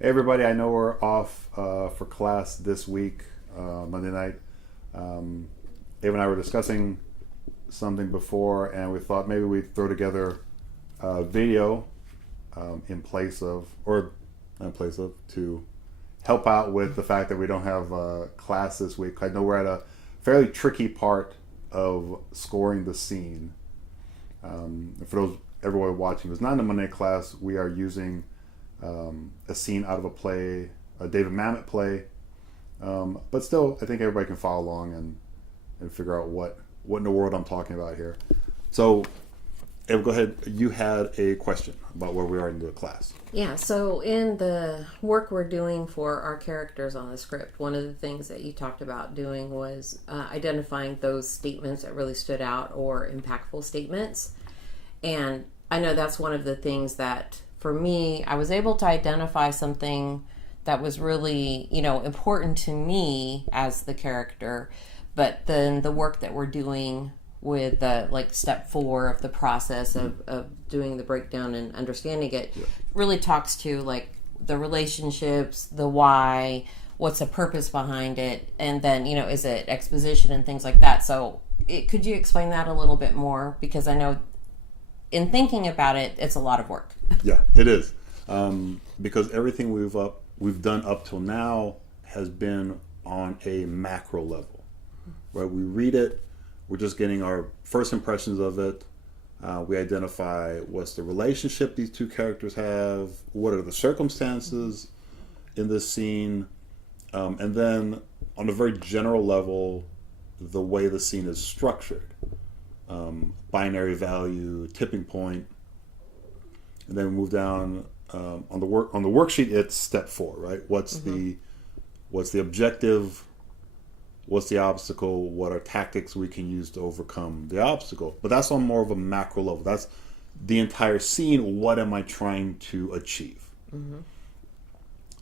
Hey everybody, I know we're off for class this week, Monday night. Dave and I were discussing something before, and we thought maybe we'd throw together a video in place of, or in place of, to help out with the fact that we don't have class this week. I know we're at a fairly tricky part of scoring the scene. For those everyone watching who's not in the Monday class, we are using a scene out of a play, a David Mamet play. But still, I think everybody can follow along and figure out what in the world I'm talking about here. So, Eva, go ahead. You had a question about where we are in the class. Yeah, so in the work we're doing for our characters on the script, one of the things that you talked about doing was identifying those statements that really stood out or impactful statements. And I know that's one of the things that, for me, I was able to identify something that was really, important to me as the character. But then the work that we're doing with step 4 of the process of doing the breakdown and understanding it really talks to the relationships, the why, what's the purpose behind it, and then is it exposition and things like that. So could you explain that a little bit more, because I know in thinking about it, it's a lot of work. Yeah, it is, because everything we've done up till now has been on a macro level, right? We read it. We're just getting our first impressions of it. We identify what's the relationship these two characters have, what are the circumstances in this scene, and then on a very general level, the way the scene is structured. Binary value, tipping point, and then we move down on the worksheet. It's step 4, right? What's the objective? What's the obstacle? What are tactics we can use to overcome the obstacle? But that's on more of a macro level. That's the entire scene. What am I trying to achieve? Mm-hmm.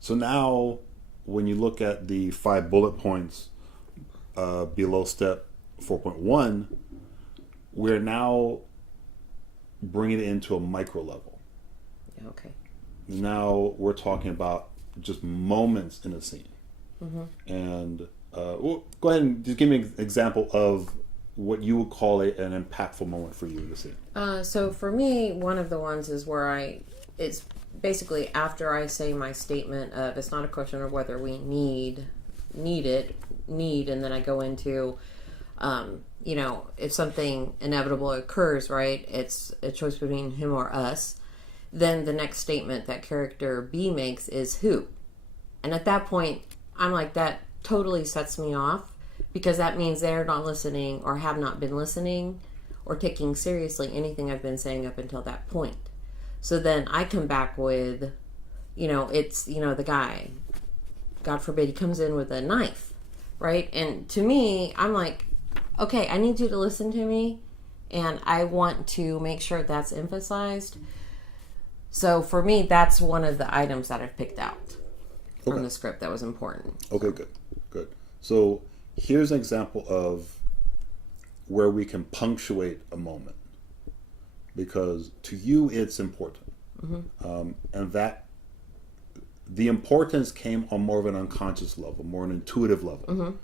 So now, when you look at the 5 bullet points below step 4.1, we're now bringing it into a micro level. Okay. Now we're talking about just moments in a scene. Mm-hmm. And well, go ahead and just give me an example of what you would call an impactful moment for you in the scene. So for me, one of the ones is where it's basically after I say my statement of it's not a question of whether we need, and then I go into, if something inevitable occurs, right, it's a choice between him or us. Then the next statement that character B makes is who. And at that point, I'm like, that totally sets me off, because that means they're not listening or have not been listening or taking seriously anything I've been saying up until that point. So then I come back with, it's, the guy, God forbid, he comes in with a knife, right? And to me, I'm like, okay, I need you to listen to me, and I want to make sure that's emphasized. So for me, that's one of the items that I've picked out from the script that was important. Okay, good. So here's an example of where we can punctuate a moment, because to you it's important. Mm-hmm. And that the importance came on more of an unconscious level, more an intuitive level. Mm-hmm.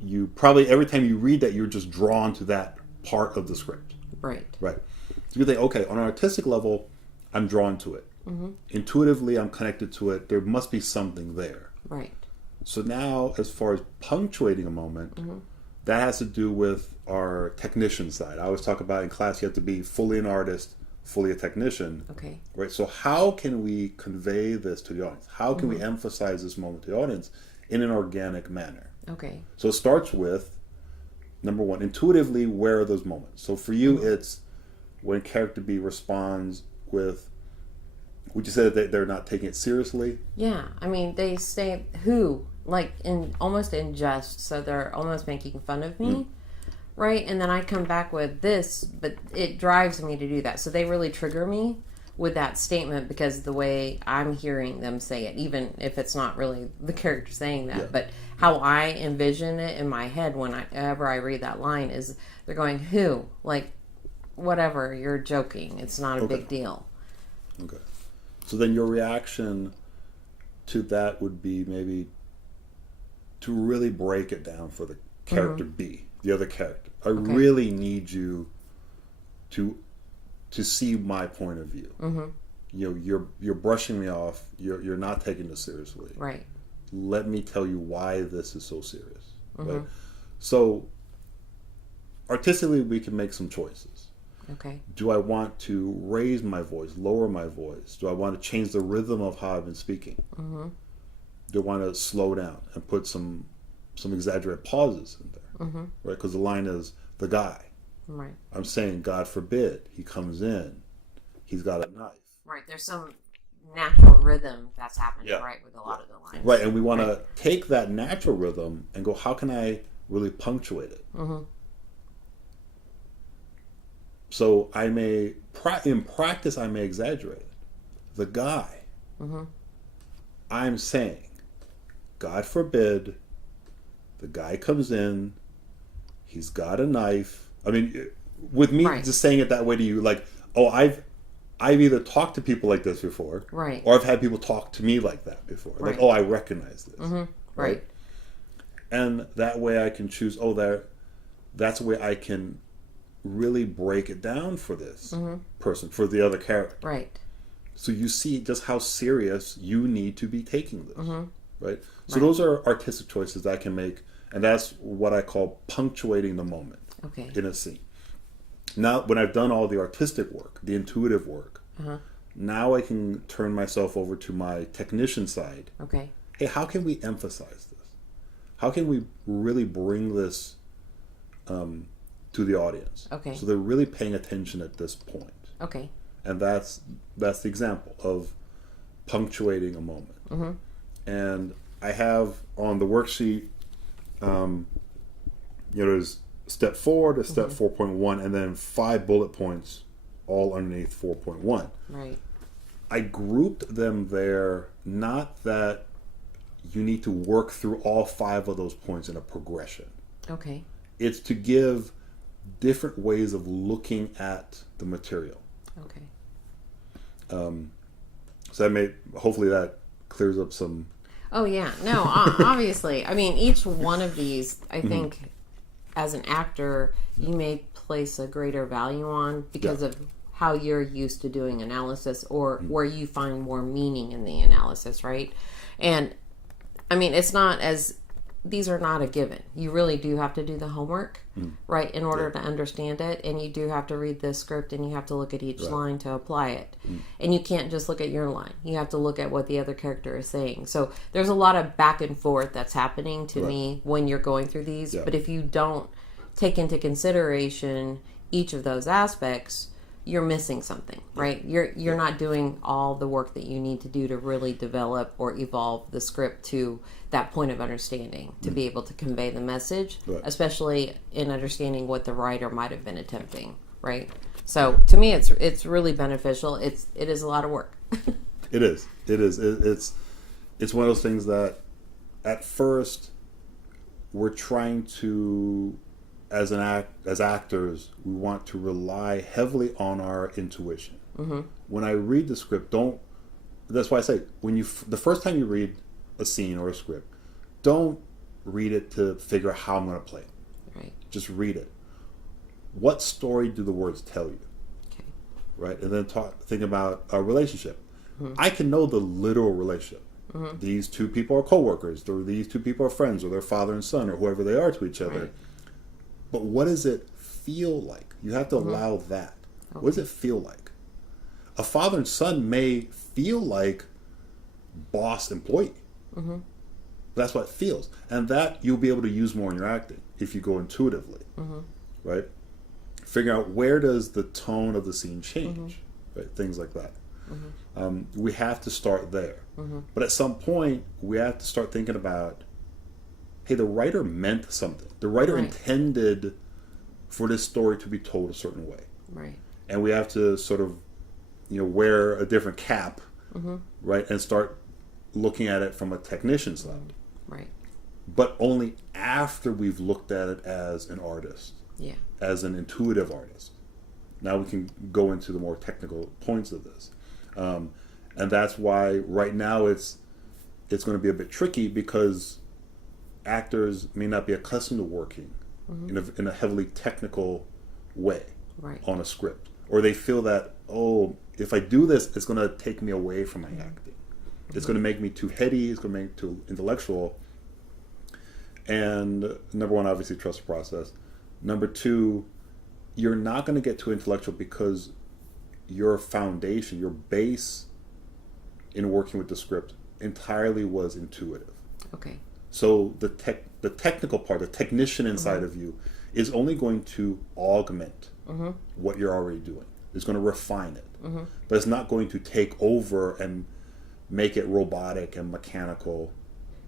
You probably, every time you read that, you're just drawn to that part of the script. Right. So you think, okay, on an artistic level, I'm drawn to it. Mm-hmm. Intuitively, I'm connected to it. There must be something there. Right. So now, as far as punctuating a moment, that has to do with our technician side. I always talk about in class, you have to be fully an artist, fully a technician. Okay. Right. So how can we convey this to the audience? How can we emphasize this moment to the audience in an organic manner? Okay. So it starts with, number 1, intuitively, where are those moments? So for you, it's when character B responds with, would you say that they're not taking it seriously? Yeah. I mean, they say who, almost in jest, so they're almost making fun of me, right? And then I come back with this, but it drives me to do that. So they really trigger me with that statement, because the way I'm hearing them say it, even if it's not really the character saying that, but how I envision it in my head whenever I read that line is they're going, who? Whatever, you're joking. It's not a big deal. Okay. So then your reaction to that would be maybe to really break it down for the character B, the other character. I really need you to see my point of view. You know, you're brushing me off. You're not taking this seriously. Right. Let me tell you why this is so serious. Right. So artistically, we can make some choices. Okay. Do I want to raise my voice, lower my voice? Do I want to change the rhythm of how I've been speaking? Do I want to slow down and put some exaggerated pauses in there? Right, because the line is the guy. Right. I'm saying, God forbid, he comes in, he's got a knife. Right. There's some natural rhythm that's happening, right, with a lot of the lines. Right, and we want to take that natural rhythm and go, how can I really punctuate it? So I may, in practice, I may exaggerate it. The guy, I'm saying, God forbid, the guy comes in, he's got a knife. I mean, with me just saying it that way to you, like, oh, I've either talked to people like this before, or I've had people talk to me like that before. Like, oh, I recognize this, right? And that way I can choose. Oh, that's a way I can really break it down for this person, for the other character, right? So you see just how serious you need to be taking this, right? So those are artistic choices that I can make, and that's what I call punctuating the moment in a scene. Now, when I've done all the artistic work, the intuitive work, now I can turn myself over to my technician side. Okay. Hey, how can we emphasize this? How can we really bring this to the audience? Okay. So they're really paying attention at this point. Okay. And that's the example of punctuating a moment. And I have on the worksheet, there's step 4 to step 4.1, and then 5 bullet points all underneath 4.1. Right. I grouped them there, not that you need to work through all 5 of those points in a progression. Okay. It's to give different ways of looking at the material. Okay. So hopefully that clears up some. Oh yeah, no, obviously. I mean, each one of these, I think, as an actor, you may place a greater value on because of how you're used to doing analysis, or where you find more meaning in the analysis, right? And I mean, these are not a given. You really do have to do the homework, right, in order to understand it. And you do have to read the script, and you have to look at each line to apply it. And you can't just look at your line. You have to look at what the other character is saying. So there's a lot of back and forth that's happening to me when you're going through these. But if you don't take into consideration each of those aspects, you're missing something, right? You're not doing all the work that you need to do to really develop or evolve the script to that point of understanding, to be able to convey the message, especially in understanding what the writer might have been attempting, right? So to me, it's really beneficial. It is a lot of work. It is. It's one of those things that at first we're trying to, as actors, we want to rely heavily on our intuition. When I read the script, that's why I say, the first time you read a scene or a script, don't read it to figure out how I'm going to play it. Right. Just read it. What story do the words tell you? Okay. Right? And then think about a relationship. I can know the literal relationship. These two people are co-workers, or these two people are friends, or they're father and son, or whoever they are to each other. Right. But what does it feel like? You have to allow that. What does it feel like? A father and son may feel like boss-employee. That's what it feels. And that you'll be able to use more in your acting if you go intuitively. Right? Figure out, where does the tone of the scene change? Right? Things like that. We have to start there. But at some point, we have to start thinking about, hey, the writer meant something. The writer intended for this story to be told a certain way. Right. And we have to sort of, wear a different cap, right, and start looking at it from a technician side. Right. But only after we've looked at it as an artist, as an intuitive artist. Now we can go into the more technical points of this. And that's why right now it's it's going to be a bit tricky because actors may not be accustomed to working in a heavily technical way Right. on a script, or they feel that, oh, if I do this, it's going to take me away from my acting. It's going to make me too heady. It's going to make me too intellectual. And number one, obviously, trust the process. Number two, you're not going to get too intellectual because your foundation, your base in working with the script entirely was intuitive. Okay. So the technical part, the technician inside of you, is only going to augment what you're already doing. It's going to refine it, but it's not going to take over and make it robotic and mechanical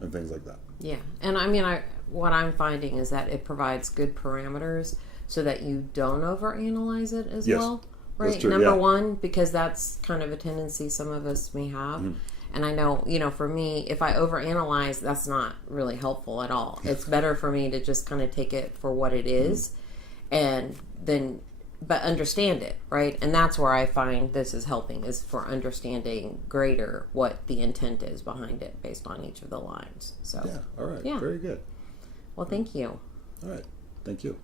and things like that. Yeah, and I mean, what I'm finding is that it provides good parameters so that you don't overanalyze it as Yes, well. that's Right. true, Number yeah. one, because that's kind of a tendency some of us may have. And I know, for me, if I overanalyze, that's not really helpful at all. It's better for me to just kind of take it for what it is and then, but understand it, right? And that's where I find this is helping, is for understanding greater what the intent is behind it based on each of the lines. So, Yeah, all right. Yeah. Very good. well, thank you. All right. Thank you.